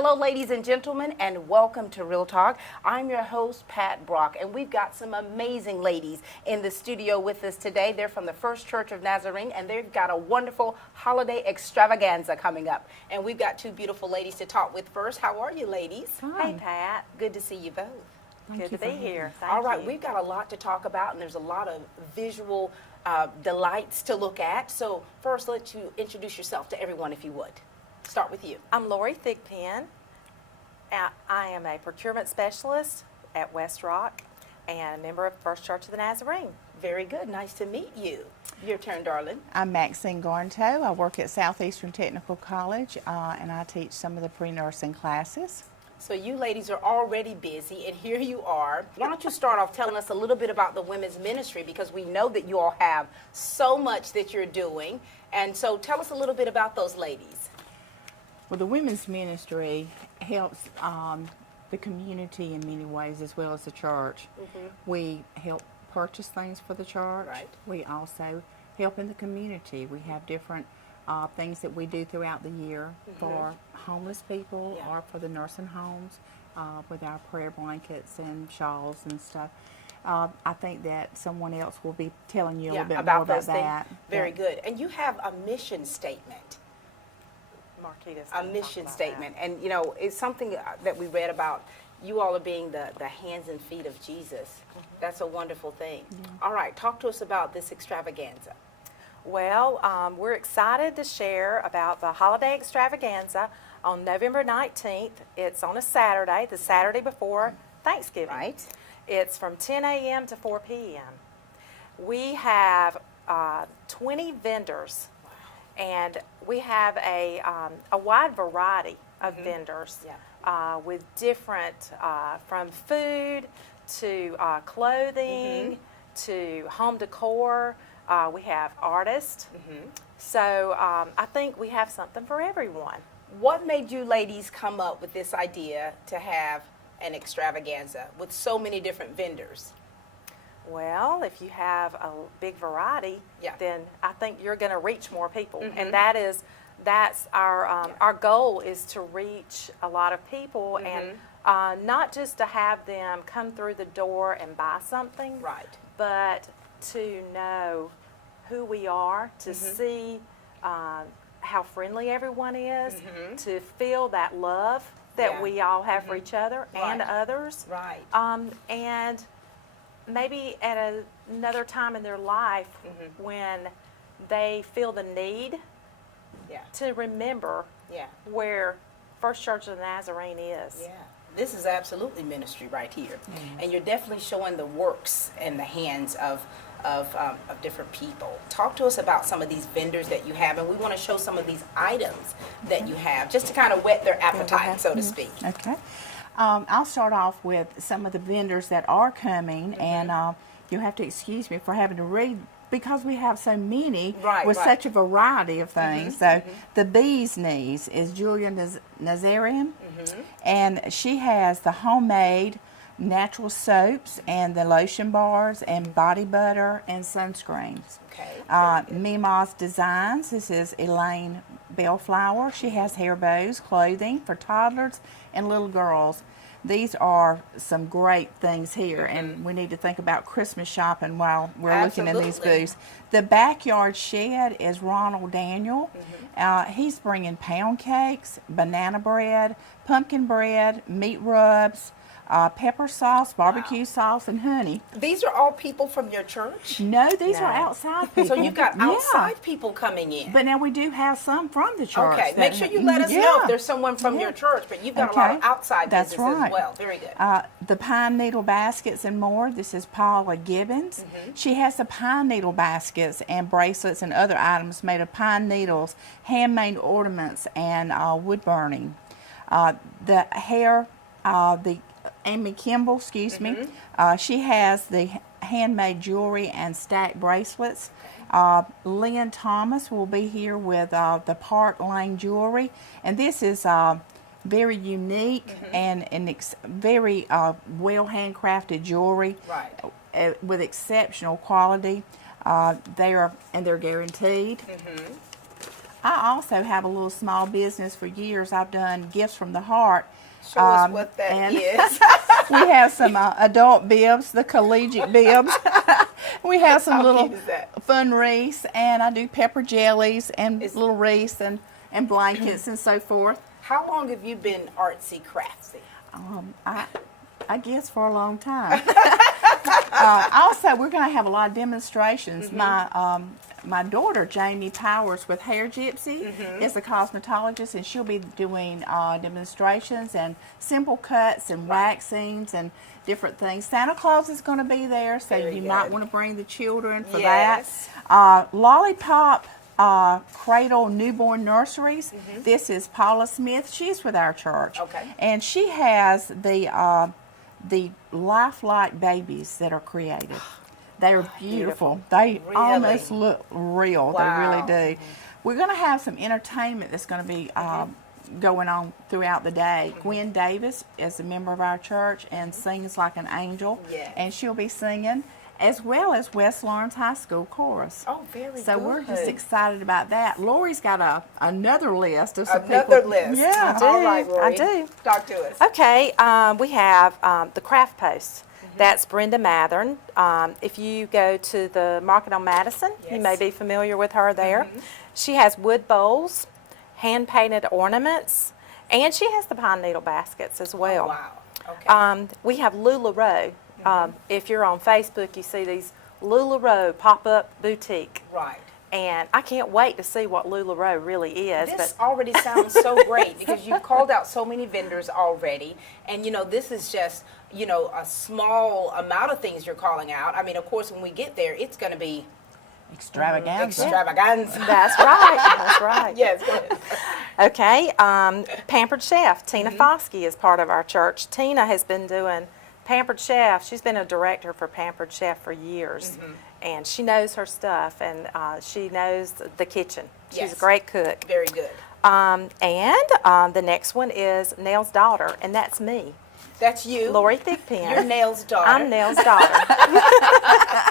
Hello, ladies and gentlemen, and welcome to Real Talk. I'm your host, Pat Brock, and we've got some amazing ladies in the studio with us today. They're from the First Church of Nazarene, and they've got a wonderful holiday extravaganza coming up. And we've got two beautiful ladies to talk with first. How are you, ladies? Hi. Hey, Pat. Good to see you both. Good to be here. Thank All right, you. we've got a lot to talk about, and there's a lot of visual delights to look at. So first, let you introduce yourself to everyone, if you would. Start with you. I'm Lori Thigpen. I am a procurement specialist at West Rock and a member of First Church of the Nazarene. Very good. Nice to meet you. Your turn, darling. I'm Maxine Garnto. I work at Southeastern Technical College, and I teach some of the pre-nursing classes. So you ladies are already busy, and here you are. Why don't you start off telling us a little bit about the women's ministry, because we know that you all have so much that you're doing. And so tell us a little bit about those ladies. Well, the women's ministry helps the community in many ways, as well as the church. Mm-hmm. We help purchase things for the church. Right. We also help in the community. We have different things that we do throughout the year for homeless people or for the nursing homes with our prayer blankets and shawls and stuff. I think that someone else will be telling you a little bit more about that. Very good. And you have a mission statement. Marquita's A mission statement. And, you know, it's something that we read about. You all are being the hands and feet of Jesus. That's a wonderful thing. All right, talk to us about this extravaganza. Well, we're excited to share about the holiday extravaganza on November 19th. It's on a Saturday, the Saturday before Thanksgiving. Right. It's from 10 a.m. to 4 p.m. We have 20 vendors, and we have a wide variety of vendors with different, from food to clothing to home decor. We have artists. So I think we have something for everyone. What made you ladies come up with this idea to have an extravaganza with so many different vendors? Well, if you have a big variety, then I think you're going to reach more people. And that's our goal, is to reach a lot of people and not just to have them come through the door and buy something, but to know who we are, to see how friendly everyone is, to feel that love that we all have for each other and others. And maybe at another time in their life when they feel the need to remember where First Church of the Nazarene is. This is absolutely ministry right here. And you're definitely showing the works and the hands of different people. Talk to us about some of these vendors that you have, and we want to show some of these items that you have, just to kind of whet their appetite, so to speak. Okay. I'll start off with some of the vendors that are coming, and you'll have to excuse me for having to read, because we have so many with such a variety of things. So the bee's knees is Julia Nazarene, and she has the homemade natural soaps and the lotion bars and body butter and sunscreens. Mima's Designs, this is Elaine Bellflower. She has hair bows, clothing for toddlers and little girls. These are some great things here, and we need to think about Christmas shopping while we're looking in these booths. The Backyard Shed is Ronald Daniel. He's bringing pound cakes, banana bread, pumpkin bread, meat rubs, pepper sauce, barbecue sauce, and honey. These are all people from your church? No, these are outside people. So you've got outside people coming in. But now we do have some from the church. Okay, make sure you let us know if there's someone from your church, but you've got a lot of outside business as well. Very good. The pine needle baskets and more. This is Paula Gibbons. She has the pine needle baskets and bracelets and other items made of pine needles, handmade ornaments, and wood burning. The Amy Kimball, excuse me, she has the handmade jewelry and stacked bracelets. Lynn Thomas will be here with the Park Lane jewelry, and this is very unique and very well handcrafted jewelry with exceptional quality. They're guaranteed. I also have a little small business for years. I've done gifts from the heart. Show us what that is. We have some adult bibs, the collegiate bibs. We have some little fun wreaths, and I do pepper jellies and little wreaths and blankets and so forth. How long have you been artsy craftsy? I guess for a long time. Also, we're going to have a lot of demonstrations. My daughter, Jamie Powers with Hair Gypsy, is a cosmetologist, and she'll be doing demonstrations and simple cuts and waxings and different things. Santa Claus is going to be there, so you might want to bring the children for that. Lollipop Cradle Newborn Nurseries. This is Paula Smith. She's with our church. And she has the lifelike babies that are created. They are beautiful. They almost look real. They really do. We're going to have some entertainment that's going to be going on throughout the day. Gwen Davis is a member of our church and sings like an angel. And she'll be singing, as well as West Lawrence High School Chorus. Oh, very good. So we're just excited about that. Lori's got another list of some Another people. list. Yeah, I do. All right, Lori. I do. Talk to us. Okay, we have the craft post. That's Brenda Mathern. If you go to the Market on Madison, you may be familiar with her there. She has wood bowls, hand-painted ornaments, and she has the pine needle baskets as well. Oh, wow. Okay. We have LuLaRoe. If you're on Facebook, you see these LuLaRoe pop-up boutique. Right. And I can't wait to see what LuLaRoe really is. This already sounds so great because you've called out so many vendors already. And, this is just, a small amount of things you're calling out. I mean, of course, when we get there, it's going to be Extravaganza. Extravaganza. That's right. That's right. Yes, go ahead. Okay. Pampered Chef. Tina Foskey is part of our church. Tina has been doing Pampered Chef. She's been a director for Pampered Chef for years. And she knows her stuff, and she knows the kitchen. She's a great cook. Very good. And the next one is Nell's daughter, and that's me. That's you. Lori Thigpen. You're Nell's daughter. I'm Nell's daughter.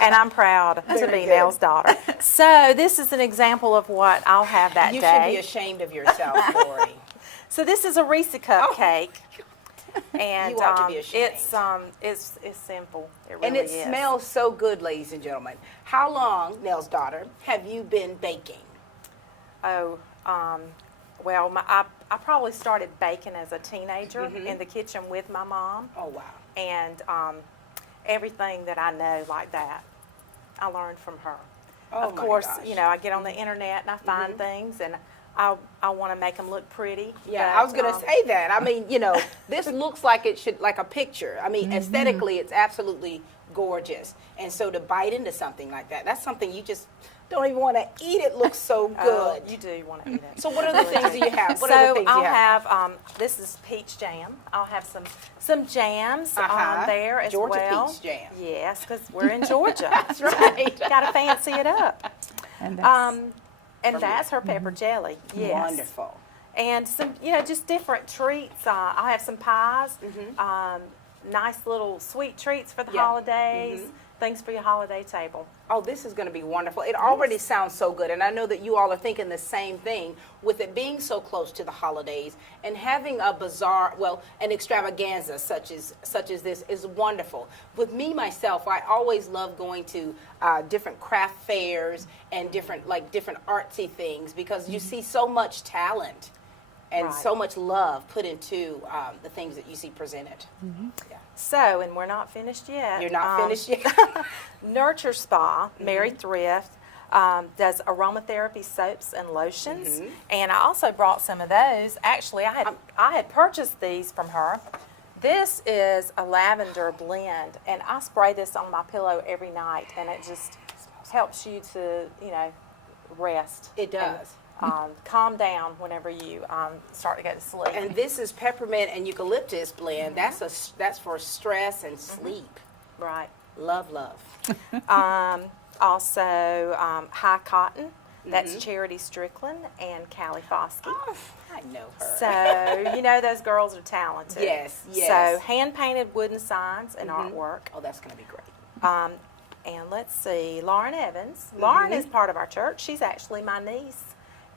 And I'm proud to be Nell's daughter. So this is an example of what I'll have that day. You should be ashamed of yourself, Lori. So this is a Reese cupcake. And you ought to be ashamed. It's simple. It really and it is. smells so good, ladies and gentlemen. How long, Nell's daughter, have you been baking? Oh, well, I probably started baking as a teenager in the kitchen with my mom. Oh, wow. And everything that I know like that, I learned from her. Oh, of course, gosh. I get on the internet and I find things, and I want to make them look pretty. Yeah, I was going to say that. I mean, this looks like it should, like a picture. I mean, aesthetically, it's absolutely gorgeous. And so to bite into something like that, that's something you just don't even want to eat. It looks so good. You do want to eat it. So what other things do you have? What so other things I'll do you have? This is peach jam. I'll have some jams there as Georgia well. peach jam. Yes, because we're in Georgia. That's right. Got to fancy it up. And that's her pepper jelly. Yes. Wonderful. And some, just different treats. I'll have some pies. Nice little sweet treats for the holidays. Things for your holiday table. Oh, this is going to be wonderful. It already sounds so good, and I know that you all are thinking the same thing with it being so close to the holidays and having a bazaar, an extravaganza such as this is wonderful. With me, myself, I always love going to different craft fairs and different artsy things because you see so much talent and so much love put into the things that you see presented. Yeah. So, and we're not finished yet. You're not finished yet? Nurture Spa, Mary Thrift, does aromatherapy soaps and lotions. And I also brought some of those. Actually, I had purchased these from her. This is a lavender blend, and I spray this on my pillow every night, and it just helps you to, rest. It does. Calm down whenever you start to go to sleep. And this is peppermint and eucalyptus blend. That's for stress and sleep. Right. Love. Also, High Cotton. That's Charity Strickland and Callie Foskey. Oh, I know her. So, those girls are talented. Yes. So, hand-painted wooden signs and artwork. Oh, that's going to be great. And let's see, Lauren Evans. Lauren is part of our church. She's actually my niece.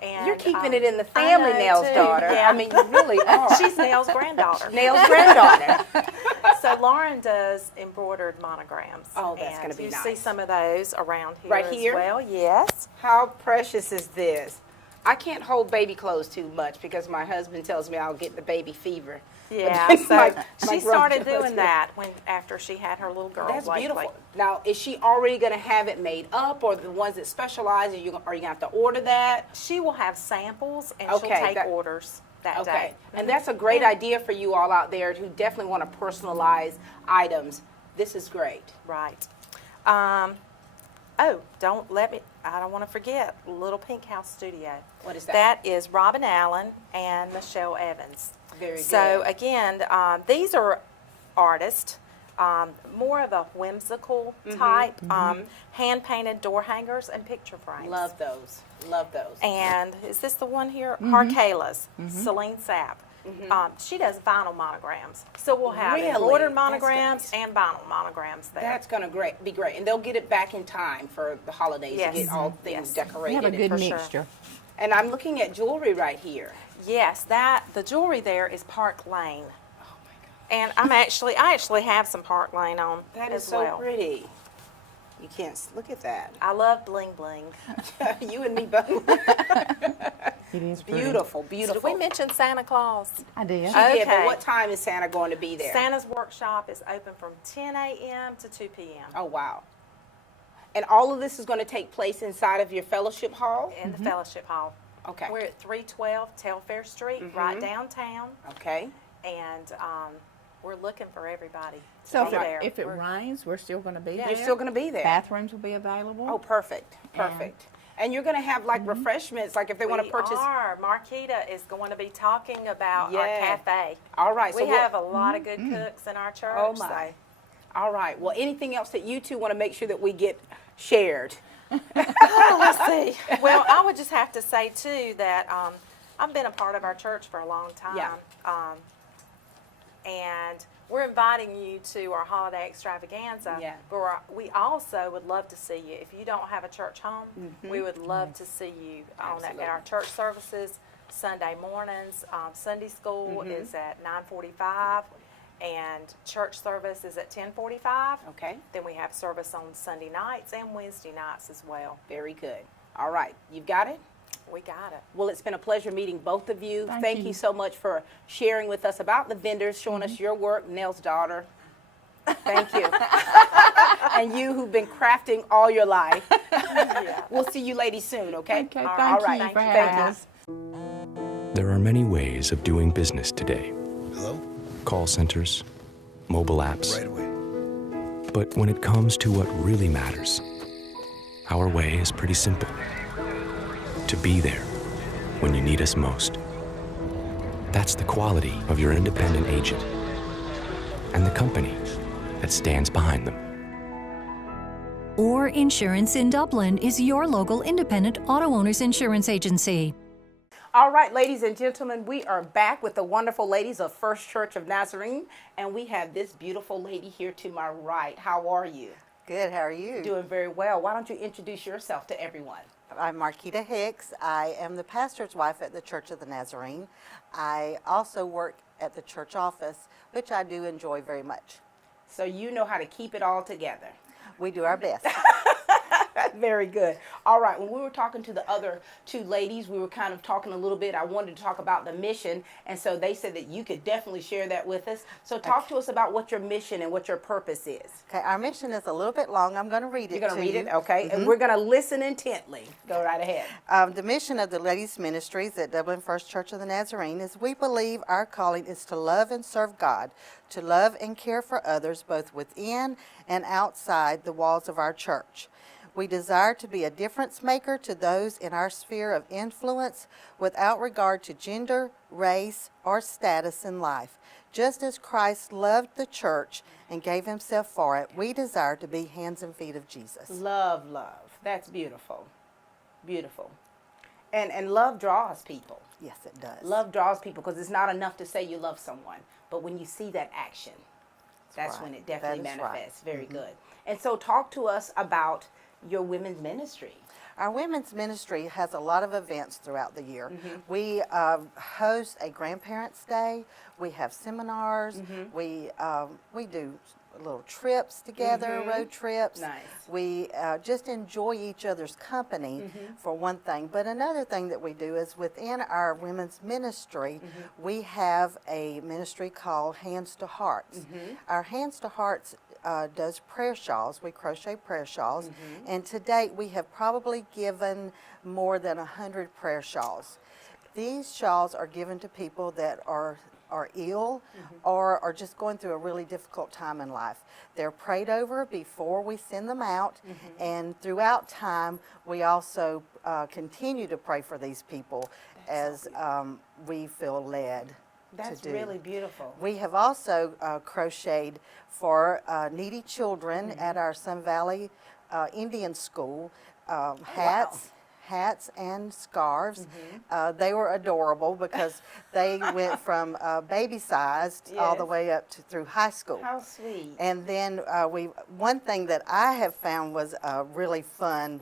And, you're keeping it in the family, Nell's daughter. Yeah. I mean, you really are. She's Nell's granddaughter. Nell's granddaughter. So Lauren does embroidered monograms. Oh, that's going to be nice. You see some of those around here right here? as well. Yes. How precious is this? I can't hold baby clothes too much because my husband tells me I'll get the baby fever. Yeah, so my she started doing that after she had her little girl. That's beautiful. Now, is she already going to have it made up, or the ones that specialize, are you going to have to order that? She will have samples, and she'll take orders that day. And that's a great idea for you all out there who definitely want to personalize items. This is great. Right. Oh, I don't want to forget Little Pink House Studio. What is that? That is Robin Allen and Michelle Evans. Very good. So again, these are artists, more of a whimsical type, hand-painted door hangers and picture frames. Love those. Love those. And is this the one here? Harkela's, Celine Sapp. She does vinyl monograms. So we'll have embroidered monograms and vinyl monograms there. That's going to be great. And they'll get it back in time for the holidays to get all things decorated. We have a good mixture. Sure. And I'm looking at jewelry right here. Yes, the jewelry there is Park Lane. Oh my God. And I actually have some Park Lane on That as is so well. pretty. You can't look at that. I love bling bling. You and me both. It is pretty. Beautiful, So beautiful. did we mention Santa Claus? I did. She did, but Okay. what time is Santa going to be there? Santa's workshop is open from 10 a.m. to 2 p.m. Oh, wow. And all of this is going to take place inside of your fellowship hall? In the fellowship hall. Okay. We're at 312 Telfair Street, right downtown, Okay. and we're looking for everybody. So to be there. if it rains, we're still going to be there. You're still going to be there? Bathrooms will be available. Oh, perfect. Perfect. And you're going to have like refreshments, like if they want to purchase. We are. Marquita is going to be talking about our cafe. All right. We have a lot of good cooks in our church. Oh, my. All right. Well, anything else that you two want to make sure that we get shared? Let's see. Well, I would just have to say, too, that I've been a part of our church for a long time. Yeah. And we're inviting you to our holiday extravaganza. Yeah. But we also would love to see you. If you don't have a church home, we would love to see you at our church services Sunday mornings. Sunday school is at 9:45. And church service is at 10:45. Okay. Then we have service on Sunday nights and Wednesday nights as well. Very good. All right. You've got it? We got it. Well, it's been a pleasure meeting both of you. Thank you so much for sharing with us about the vendors, showing us your work, Nell's daughter. Thank you. And you who've been crafting all your life. We'll see you ladies soon, okay? Okay, All thank right. you for Thank you. having us. There are many ways of doing business today. Hello? Call centers, mobile apps. Right away. But when it comes to what really matters, our way is pretty simple. To be there when you need us most. That's the quality of your independent agent and the company that stands behind them. Orr Insurance in Dublin is your local independent auto owners insurance agency. All right, ladies and gentlemen, we are back with the wonderful ladies of First Church of Nazarene, and we have this beautiful lady here to my right. How are you? Good, how are you? Doing very well. Why don't you introduce yourself to everyone? I'm Marquita Hicks. I am the pastor's wife at the Church of the Nazarene. I also work at the church office, which I do enjoy very much. So you know how to keep it all together. We do our best. Very good. All right, when we were talking to the other two ladies, we were kind of talking a little bit. I wanted to talk about the mission, and so they said that you could definitely share that with us. So talk to us about what your mission and what your purpose is. Okay, our mission is a little bit long. I'm going to read it. You're going to read you. it? Okay. And we're going to listen intently. Go right ahead. The mission of the ladies' ministries at Dublin First Church of the Nazarene is we believe our calling is to love and serve God, to love and care for others both within and outside the walls of our church. We desire to be a difference maker to those in our sphere of influence without regard to gender, race, or status in life. Just as Christ loved the church and gave himself for it, we desire to be hands and feet of Jesus. Love, love. That's beautiful. Beautiful. And love draws people. Yes, it does. Love draws people because it's not enough to say you love someone, but when you see that action, that's right. when it definitely That is right. manifests. Very good. And so talk to us about your women's ministry. Our women's ministry has a lot of events throughout the year. We host a Grandparents' Day. We have seminars. We do little trips together, road trips. Nice. We just enjoy each other's company, for one thing. But another thing that we do is within our women's ministry, we have a ministry called Hands to Hearts. Our Hands to Hearts does prayer shawls. We crochet prayer shawls. And to date, we have probably given more than 100 prayer shawls. These shawls are given to people that are ill or are just going through a really difficult time in life. They're prayed over before we send them out, and throughout time we also continue to pray for these people as we feel led to do. That's really beautiful. We have also crocheted for needy children at our Sun Valley Indian School, hats and scarves. They were adorable because they went from baby sized all the way up to through high school. How sweet. And then one thing that I have found was a really fun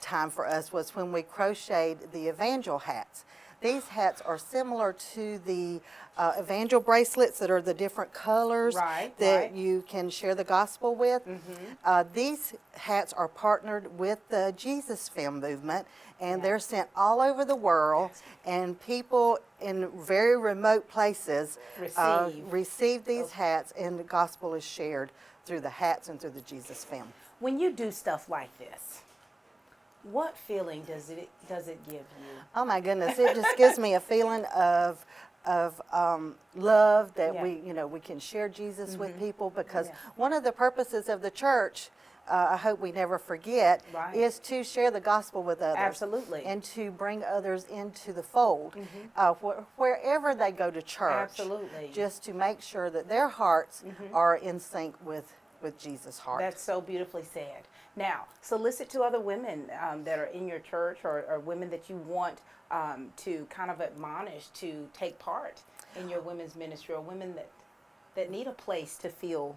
time for us was when we crocheted the evangel hats. These hats are similar to the evangel bracelets that are the different colors that you can share the gospel with. These hats are partnered with the Jesus Film movement, and they're sent all over the world, and people in very remote places receive these hats, and the gospel is shared through the hats and through the Jesus Film. When you do stuff like this, what feeling does it give you? Oh my goodness! It just gives me a feeling of love that we can share Jesus with people, because one of the purposes of the church, I hope we never forget, is to share the gospel with others. Absolutely. And to bring others into the fold, wherever they go to church. Absolutely. Just to make sure that their hearts are in sync with Jesus' heart. That's so beautifully said. Now, solicit to other women that are in your church, or women that you want to kind of admonish to take part in your women's ministry, or women that need a place to feel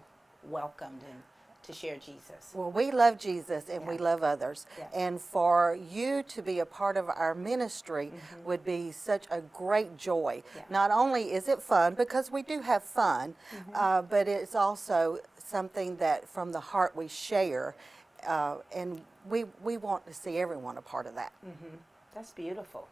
welcomed and to share Jesus. Well, we love Jesus and we love others. And for you to be a part of our ministry would be such a great joy. Not only is it fun, because we do have fun, but it's also something that from the heart we share. And we want to see everyone a part of that. That's beautiful.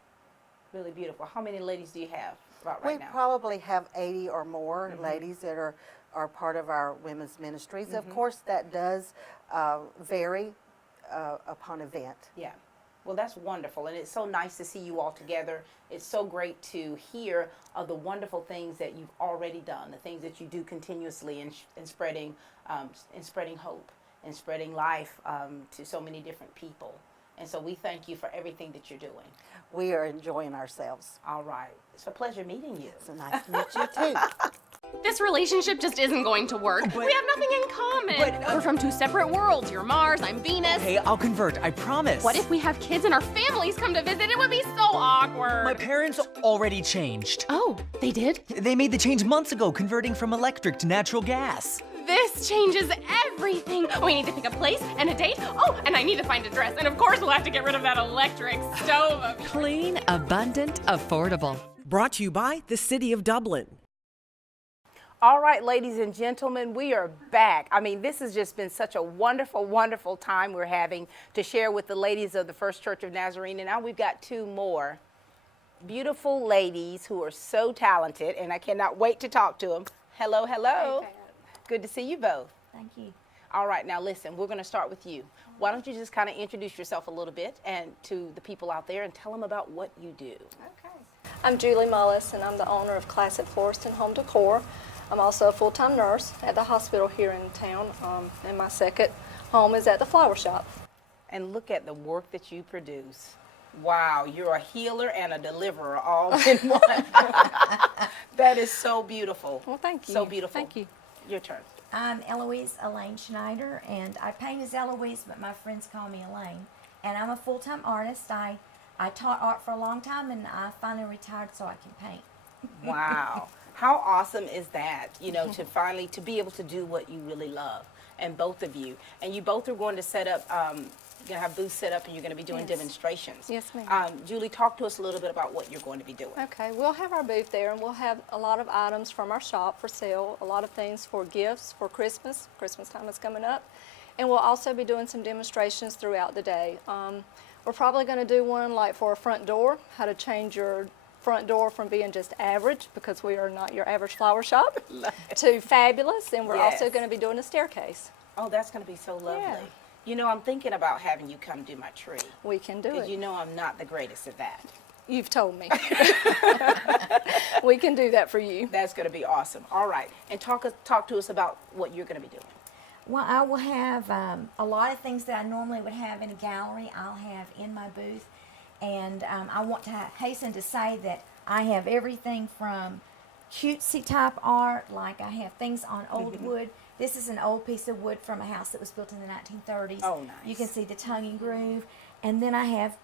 Really beautiful. How many ladies do you have right now? We probably have 80 or more ladies that are part of our women's ministries. Of course, that does vary upon event. Yeah. Well, that's wonderful, and it's so nice to see you all together. It's so great to hear of the wonderful things that you've already done, the things that you do continuously in spreading hope and spreading life to so many different people. And so we thank you for everything that you're doing. We are enjoying ourselves. All right. It's a pleasure meeting you. So nice to meet you too. This relationship just isn't going to work. We have nothing in common. We're from two separate worlds. You're Mars, I'm Venus. Hey, I'll convert, I promise. What if we have kids and our families come to visit? It would be so awkward. My parents already changed. Oh, they did? They made the change months ago, converting from electric to natural gas. This changes everything. We need to pick a place and a date. Oh, and I need to find a dress. And of course, we'll have to get rid of that electric stove of yours. Clean, abundant, affordable. Brought to you by the City of Dublin. All right, ladies and gentlemen, we are back. I mean, this has just been such a wonderful, wonderful time we're having to share with the ladies of the First Church of Nazarene. And now we've got two more beautiful ladies who are so talented, and I cannot wait to talk to them. Hello, hello. Hey, good to see you both. Thank you. All right, now listen, we're going to start with you. Why don't you just kind of introduce yourself a little bit and to the people out there and tell them about what you do. Okay. I'm Julie Mullis, and I'm the owner of Classic Florist and Home Decor. I'm also a full-time nurse at the hospital here in town, and my second home is at the flower shop. And look at the work that you produce. Wow, you're a healer and a deliverer all in one. That is so beautiful. Well, thank you. So beautiful. Thank you. Your turn. I'm Elaine Schneider, and I paint as Eloise, but my friends call me Elaine. And I'm a full-time artist. I taught art for a long time, and I finally retired so I can paint. Wow. How awesome is that, you know, to be able to do what you really love, and both of you. And you both are going to set up You're going to have booths set up and you're going to be doing demonstrations. Yes, ma'am. Julie, talk to us a little bit about what you're going to be doing. Okay, we'll have our booth there, and we'll have a lot of items from our shop for sale, a lot of things for gifts for Christmas. Christmas time is coming up. And we'll also be doing some demonstrations throughout the day. We're probably going to do one like for a front door, how to change your front door from being just average, because we are not your average flower shop, to fabulous. And we're also going to be doing a staircase. Oh, that's going to be so lovely. Yeah. You know, I'm thinking about having you come do my tree. We can do it. Because you know I'm not the greatest at that. You've told me. We can do that for you. That's going to be awesome. All right. And talk to us about what you're going to be doing. Well, I will have a lot of things that I normally would have in a gallery, I'll have in my booth. And I want to hasten to say that I have everything from cutesy type art, like I have things on old wood. This is an old piece of wood from a house that was built in the 1930s. Oh, nice. You can see the tongue and groove. And then I have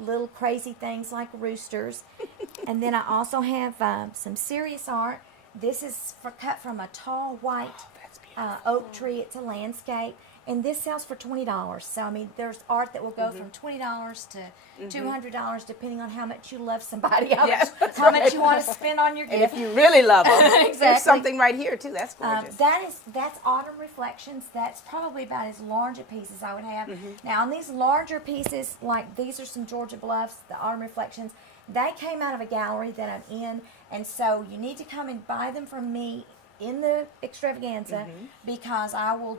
little crazy things like roosters. And then I also have some serious art. This is cut from a tall white oak tree. It's a landscape. And this sells for $20. So, I mean, there's art that will go from $20 to $200, depending on how much you love somebody, how much you want to spend on your gift. And if you really love them. Exactly. There's something right here, too. That's gorgeous. That's Autumn Reflections. That's probably about as large a piece as I would have. Now, on these larger pieces, like these are some Georgia Bluffs, the Autumn Reflections, they came out of a gallery that I'm in, and so you need to come and buy them from me in the Extravaganza, because I will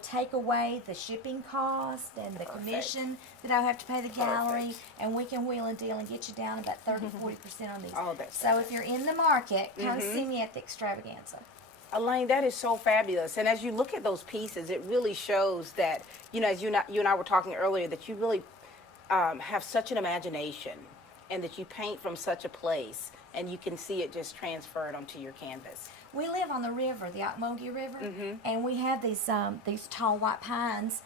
take away the shipping cost and the commission that I have to pay the gallery, and we can wheel and deal and get you down about 30-40% on these. Oh, that's so if you're in the market, come see me at the Extravaganza. Elaine, that is so fabulous. And as you look at those pieces, it really shows that, you know, as you and I were talking earlier, that you really have such an imagination, and that you paint from such a place, and you can see it just transferred onto your canvas. We live on the river, the Ocmulgee River, and we have these tall white pines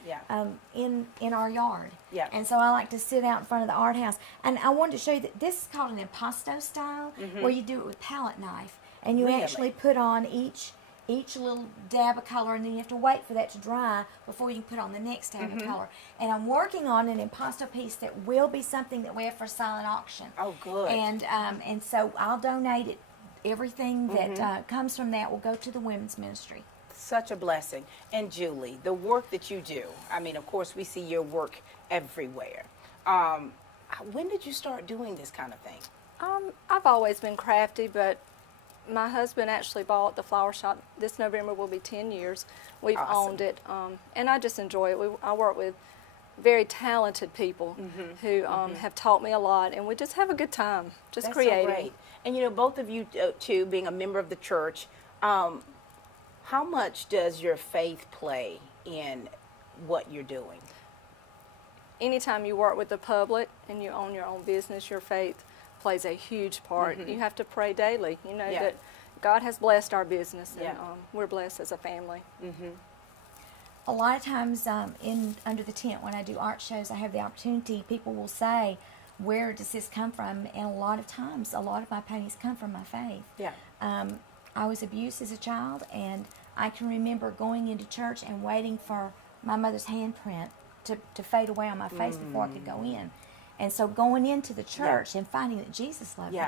in our yard. Yeah. And so I like to sit out in front of the art house. And I wanted to show you that this is called an impasto style, where you do it with palette knife, and you actually put on each little dab of color, and then you have to wait for that to dry before you can put on the next dab of color. And I'm working on an impasto piece that will be something that we have for silent auction. Oh, good. And so I'll donate it. Everything that comes from that will go to the women's ministry. Such a blessing. And Julie, the work that you do, I mean, of course, we see your work everywhere. When did you start doing this kind of thing? I've always been crafty, but my husband actually bought the flower shop. This November will be 10 years. We've owned it, and I just enjoy it. I work with very talented people who have taught me a lot, and we just have a good time, just creating. So great. And you know, both of you, too, being a member of the church, how much does your faith play in what you're doing? Anytime you work with the public and you own your own business, your faith plays a huge part. You have to pray daily. You know that God has blessed our business, and we're blessed as a family. A lot of times under the tent when I do art shows, I have the opportunity, people will say, where does this come from? And a lot of times, a lot of my paintings come from my faith. Yeah. I was abused as a child, and I can remember going into church and waiting for my mother's handprint to fade away on my face before I could go in. And so going into the church and finding that Jesus loved me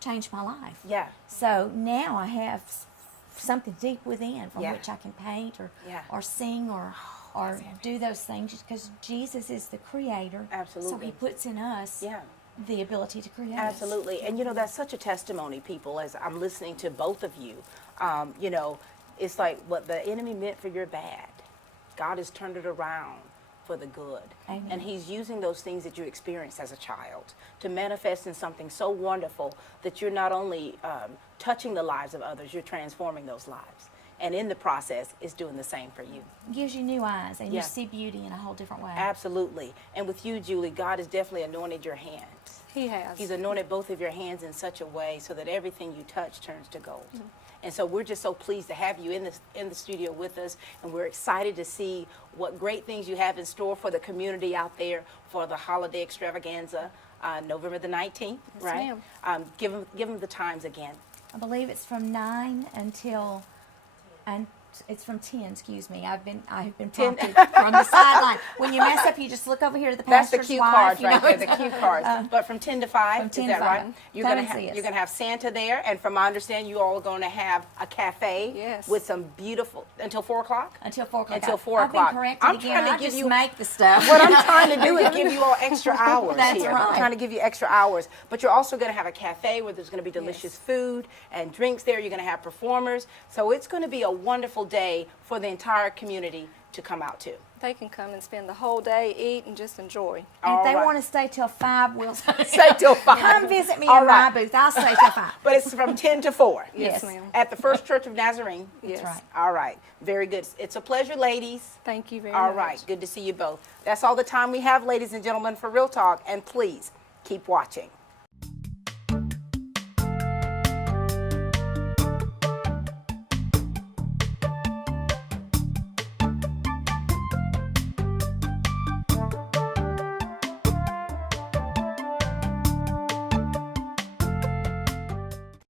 changed my life. Yeah. So now I have something deep within from which I can paint or sing or do those things, because Jesus is the creator. Absolutely. So he puts in us the ability to create. Absolutely. And you know, that's such a testimony, people, as I'm listening to both of you. You know, it's like what the enemy meant for your bad, God has turned it around for the good. Amen. And he's using those things that you experienced as a child to manifest in something so wonderful that you're not only touching the lives of others, you're transforming those lives. And in the process, it's doing the same for you. Gives you new eyes, and you see beauty in a whole different way. Absolutely. And with you, Julie, God has definitely anointed your hands. He has. He's anointed both of your hands in such a way so that everything you touch turns to gold. And so we're just so pleased to have you in the studio with us, and we're excited to see what great things you have in store for the community out there for the holiday extravaganza, November the 19th, right? Ma'am. Give them the times again. I believe it's from 9 until It's from 10. Excuse me. I have been prompted from the sideline. When you mess up, you just look over here to the That's pastor's the cue wife, cards you right know. there, the cue cards. But from 10 to 5, From 10 is that to 5. right? You're Come gonna and see us. you're gonna have Santa there, and from my understanding, you all are going to have a cafe Yes. with some beautiful until 4 o'clock. Until 4 o'clock. Until 4 I've o'clock. been corrected I'm again. trying to I give just you make the stuff. What I'm trying to do is give you all extra hours That's here. right. I'm trying to give you extra hours. But you're also going to have a cafe where there's going to be delicious food and drinks there. You're going to have performers. So it's going to be a wonderful day for the entire community to come out to. They can come and spend the whole day, eat, and just enjoy. And if they right. want to stay till 5, we'll Stay till 5. Come visit me All in right. my booth. I'll stay till 5. But it's from 10 to 4. Yes, ma'am. At the First Church of Nazarene. Yes. right. All right. Very good. It's a pleasure, ladies. Thank you very All much. right. Good to see you both. That's all the time we have, ladies and gentlemen, for Real Talk. And please keep watching.